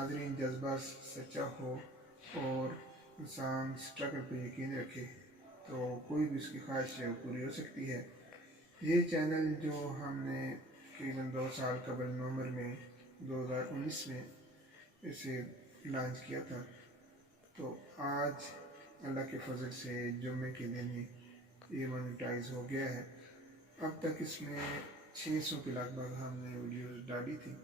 नाज़रीन जज्बा सच्चा हो और इंसान स्ट्रगल पे यकीन रखे तो कोई भी उसकी ख्वाहिश है वो पूरी हो सकती है। ये चैनल जो हमने तकरीबन 2 साल कबल नवंबर में 2019 में इसे लॉन्च किया था, तो आज अल्लाह के फजल से जुम्मे के दिन ही ये मोनेटाइज हो गया है। अब तक इसमें 600 के लगभग हमने वीडियोस डाली थी,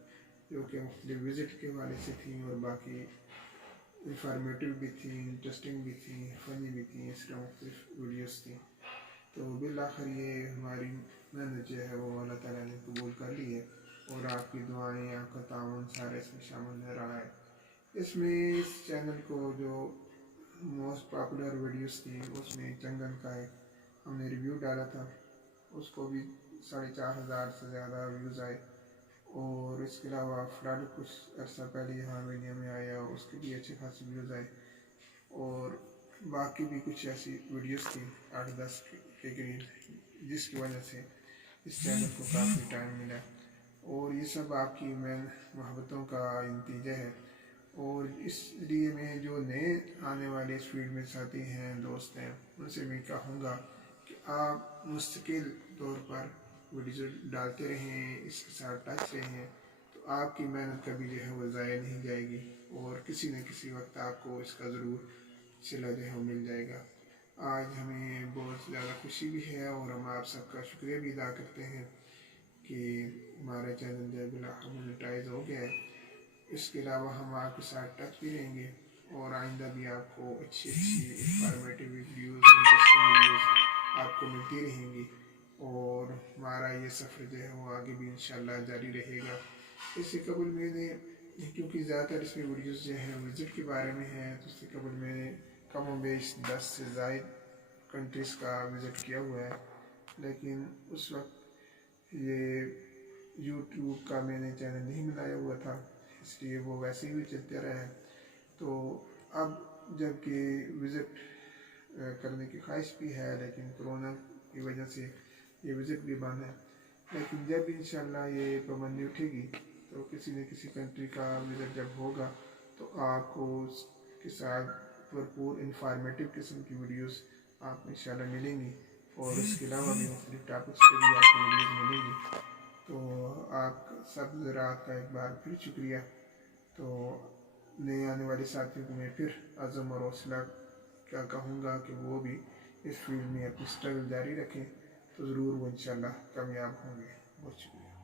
जो कि मुख्तलिफ विज़िट के वाले से थी और बाकी इंफॉर्मेटिव भी थी, इंटरेस्टिंग भी थी, फ़नी भी थी, इस तरह मुख्तलिफ वीडियोस थी। तो बिल आखिर ये हमारी मेहनत जो है वो अल्लाह ताला ने कबूल कर ली है और आपकी दुआएं, आपका ताउन सारा इसमें शामिल हो रहा है। इसमें इस चैनल को जो मोस्ट पॉपुलर वीडियोस थी उसमें चंगन का एक हमने रिव्यू डाला था, उसको भी 4,500 से ज़्यादा व्यूज़ आए। और इसके अलावा फ्लड कुछ अर्सा पहले यहाँ मीडिया में आया, उसके भी अच्छे खासे व्यूज़ आए। और बाकी भी कुछ ऐसी वीडियोस थी 8-10 के करीब, जिसकी वजह से इस चैनल को काफ़ी टाइम मिला। और ये सब आपकी मोहब्बतों का नतीजा है। और इसलिए मैं जो नए आने वाले इस फील्ड में साथी हैं, दोस्त हैं, उनसे मैं कहूँगा कि आप मुस्तकिल तौर पर वीडियो डालते रहें, इसके साथ टच रहें, तो आपकी मेहनत कभी जो है वो ज़ाया नहीं जाएगी और किसी न किसी वक्त आपको इसका ज़रूर सिला जो है मिल जाएगा। आज हमें बहुत ज़्यादा खुशी भी है और हम आप सबका शुक्रिया भी अदा करते हैं कि हमारा चैनल जो है मोनेटाइज हो गया है। इसके अलावा हम आपके साथ टच भी रहेंगे और आइंदा भी आपको अच्छी इंफॉर्मेटिव वीडियोज़, इंटरेस्टिंग वीडियोज़ आपको मिलती रहेंगी और हमारा ये सफ़र जो है वो आगे भी इंशाल्लाह जारी रहेगा। इससे कबल मैंने, क्योंकि ज़्यादातर इसमें वीडियोस जो है विज़िट के बारे में है, तो इससे कबल मैंने कम और बेश 10 से ज़ायद कंट्रीज़ का विज़िट किया हुआ है, लेकिन उस वक्त ये यूट्यूब का मैंने चैनल नहीं बनाया हुआ था, इसलिए वो वैसे ही चलते रहा है। तो अब जबकि विज़िट करने की ख्वाहिश भी है, लेकिन कोरोना की वजह से ये विज़िट भी बंद है, लेकिन जब इंशाल्लाह ये पाबंदी उठेगी तो किसी न किसी कंट्री का विज़िट जब होगा तो आपको उसके साथ भरपूर इंफॉर्मेटिव किस्म की वीडियोस आपको इंशाल्लाह मिलेंगी और इसके अलावा भी मुख्तलिफ टॉपिक्स पे भी आपको वीडियोस मिलेंगी। तो आप सब ज़रात का एक बार फिर शुक्रिया। तो नए आने वाले साथियों को मैं फिर अज़म और हौसला क्या कहूँगा कि वो भी इस फील्ड में अपनी स्ट्रगल जारी रखें, तो ज़रूर वो इंशाल्लाह कामयाब होंगे। बहुत शुक्रिया।